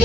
இந்த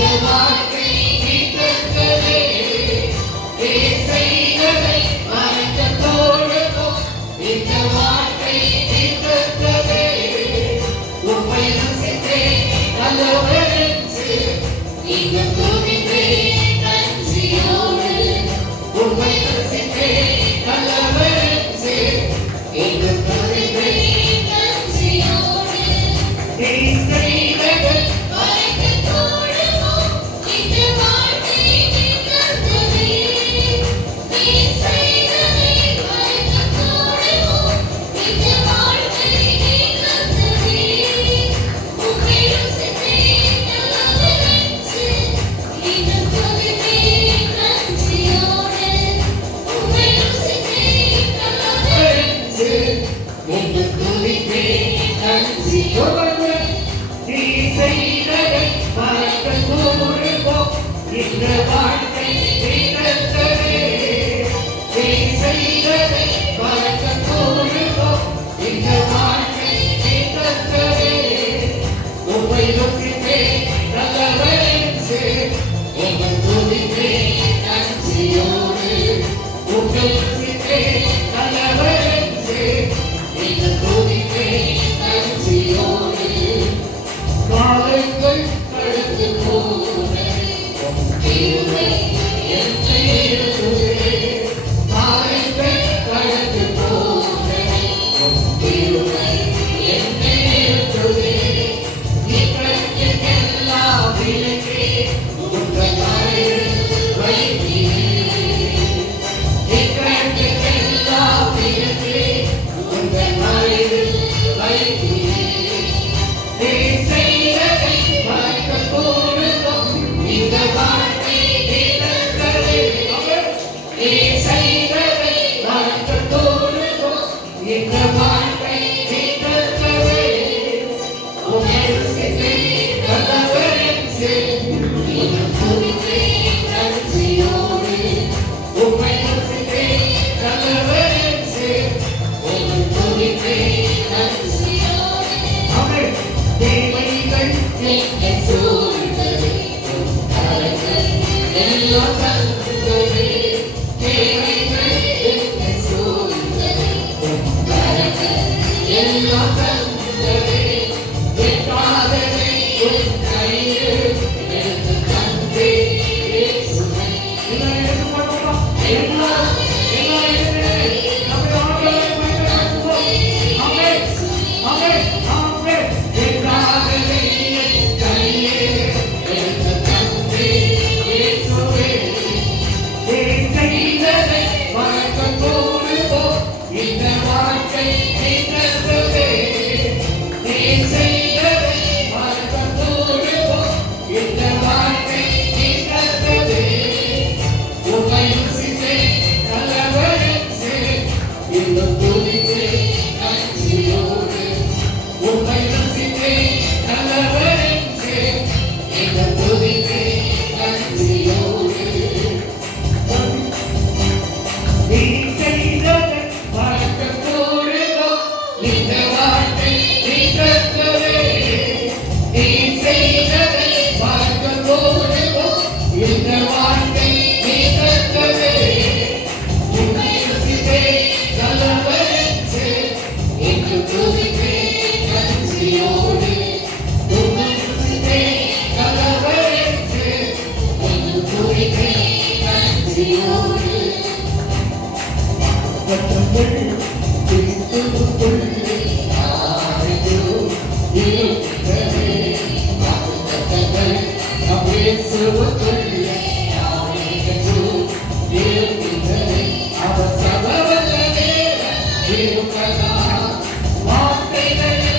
Long favorite.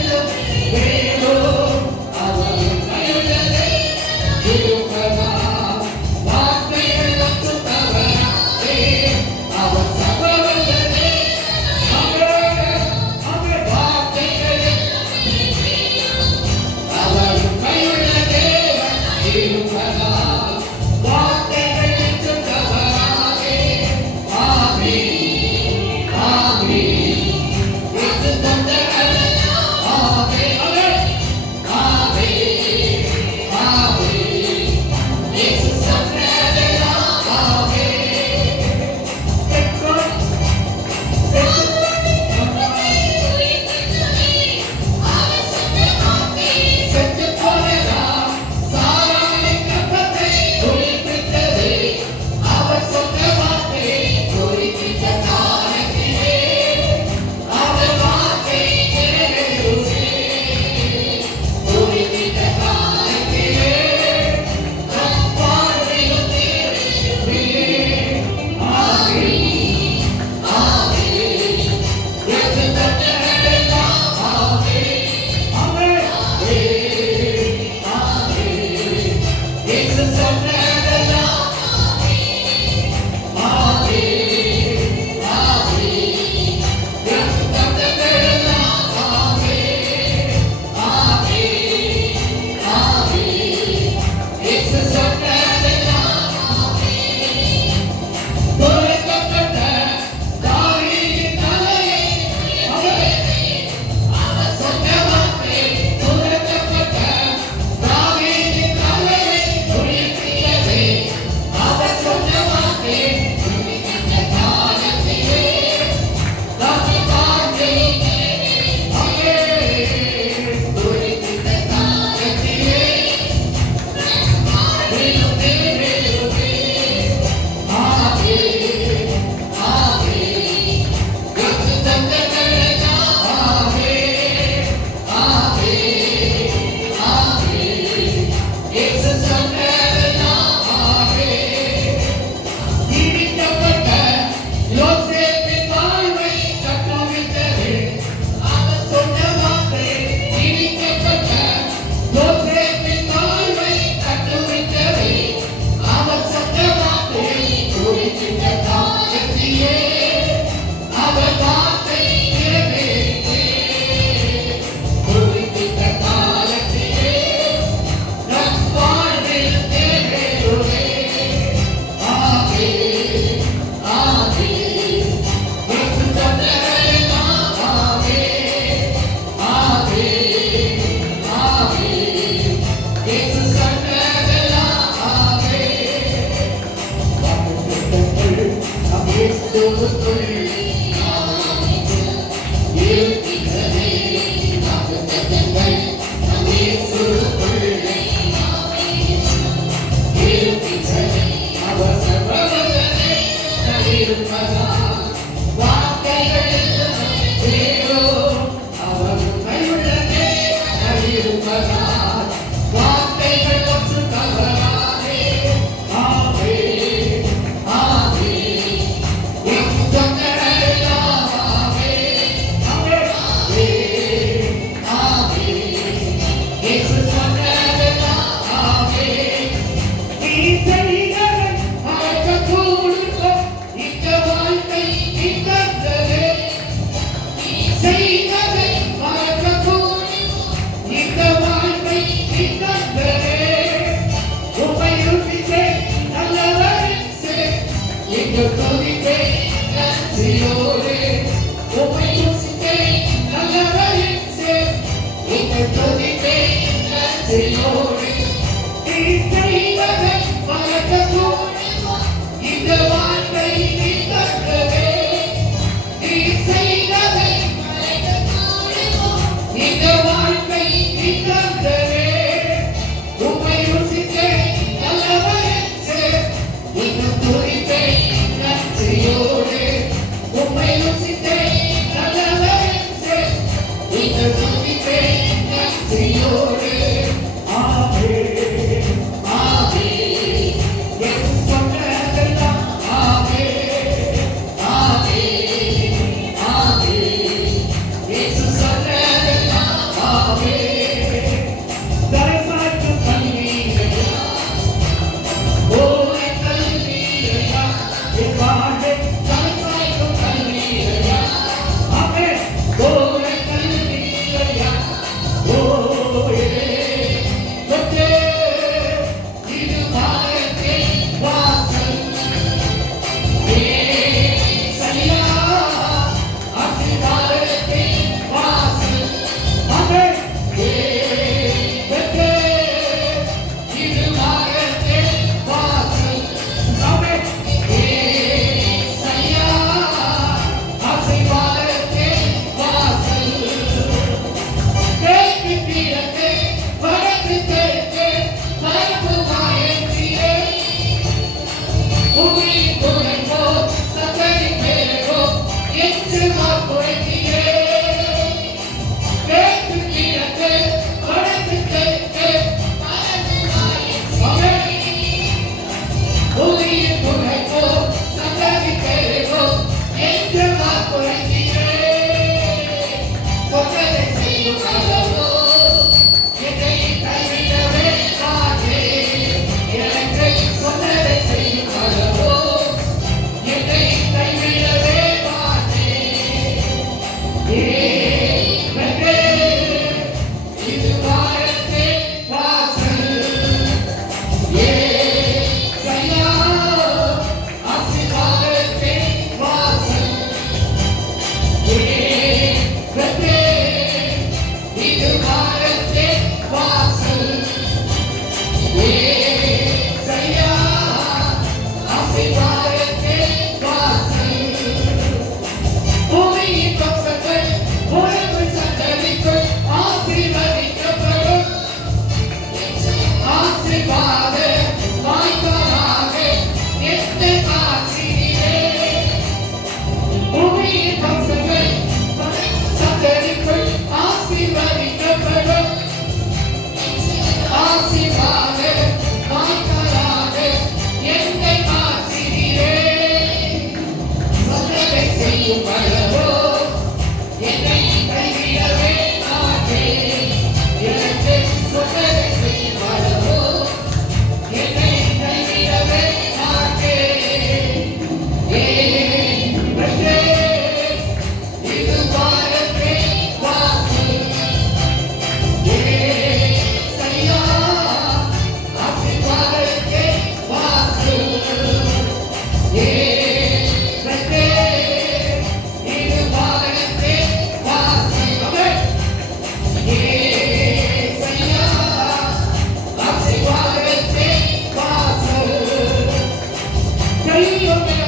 Cariño,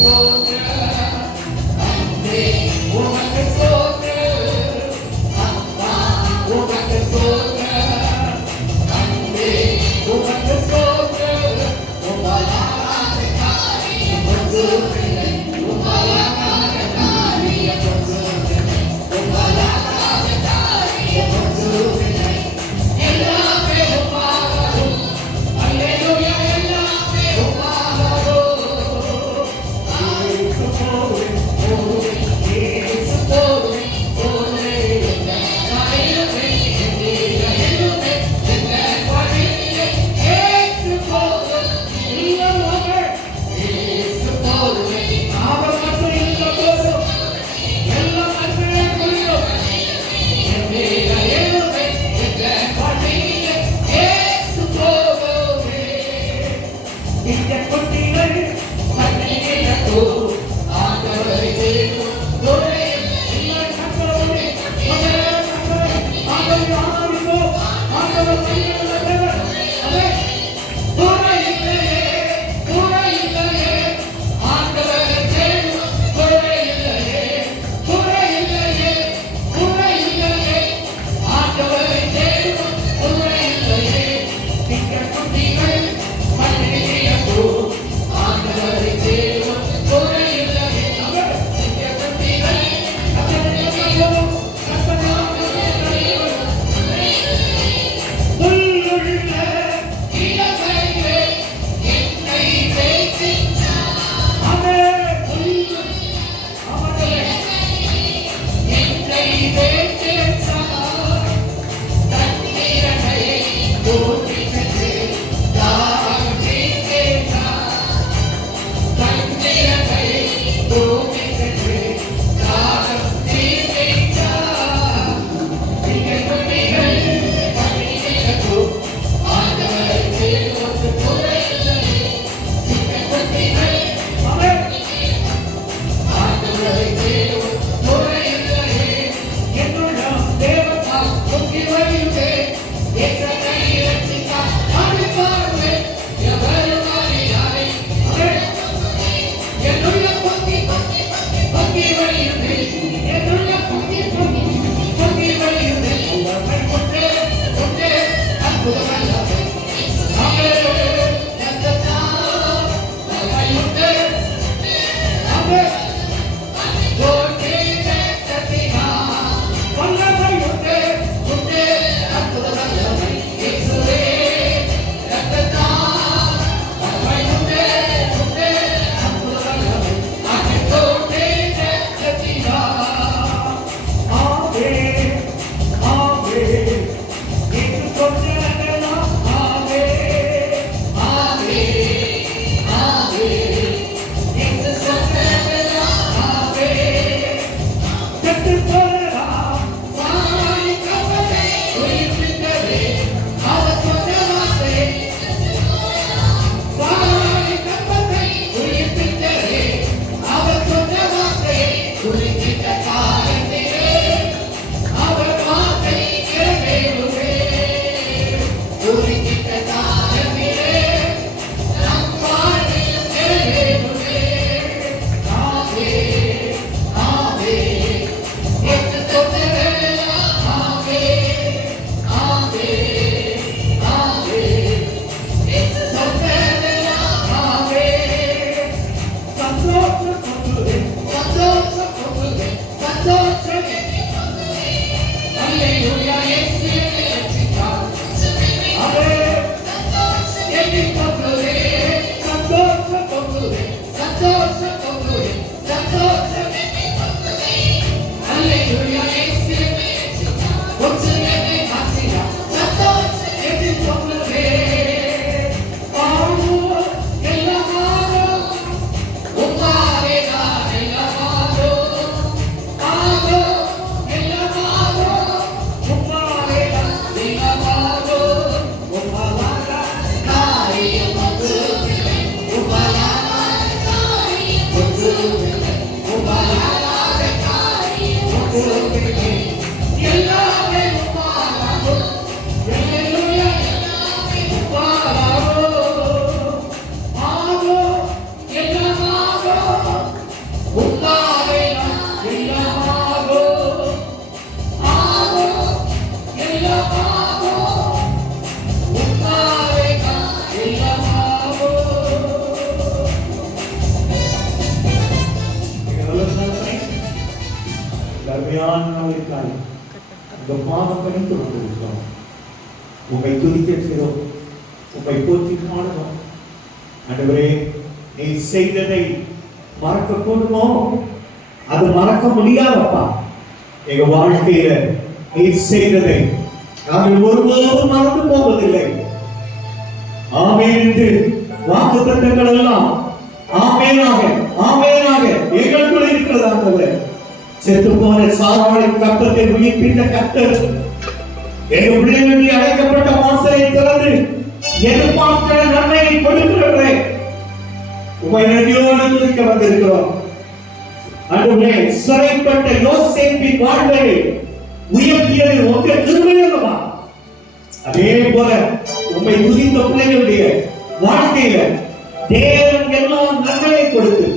Lord. Política இந்த அருமையான நாளுக்காய் இந்த பாவம் கணித்து கொண்டிருக்கிறோம் உம்மை துதிக்க செய்தோம் உம்மை போற்றி பாடுறோம் அன்றுவரே நீ செய்ததை மறக்க கூடுமோ அது மறக்க முடியாதப்பா. எங்க வாழ்க்கையில நீ செய்ததை நாங்கள் ஒருபோதும் மறந்து போவதில்லை. ஆமென் என்று வாக்கு தத்தங்கள் எல்லாம் ஆமேனாக ஆமேனாக எங்களுக்குள் இருக்கிறதா செத்து போன சாராளின் கப்பத்தை உயிர்ப்பித்த கத்தர் எங்க பிள்ளைகளுடைய அழைக்கப்பட்ட வாசலை திறந்து எதிர்பார்க்கிற நன்மையை கொடுக்கிறவரே உமை நன்றியோடு துதிக்க வந்திருக்கிறோம். அன்றுமே சிறைப்பட்ட யோசேப்பின் வாழ்வை உயர்த்தியது உங்க திருமையல்லவா அதே போல உண்மை துதித்த பிள்ளைகளுடைய வாழ்க்கையில தேவன் எல்லாம் நன்மையை கொடுத்து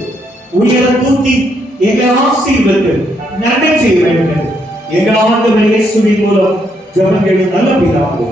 உயர தூக்கி எங்களை ஆசீர்வதித்து நன்மை செய்ய வேண்டும். என்று எங்கள் ஆண்டு இயேசுவின் மூலம் ஜெபங்கள் நல்ல பிதாவே.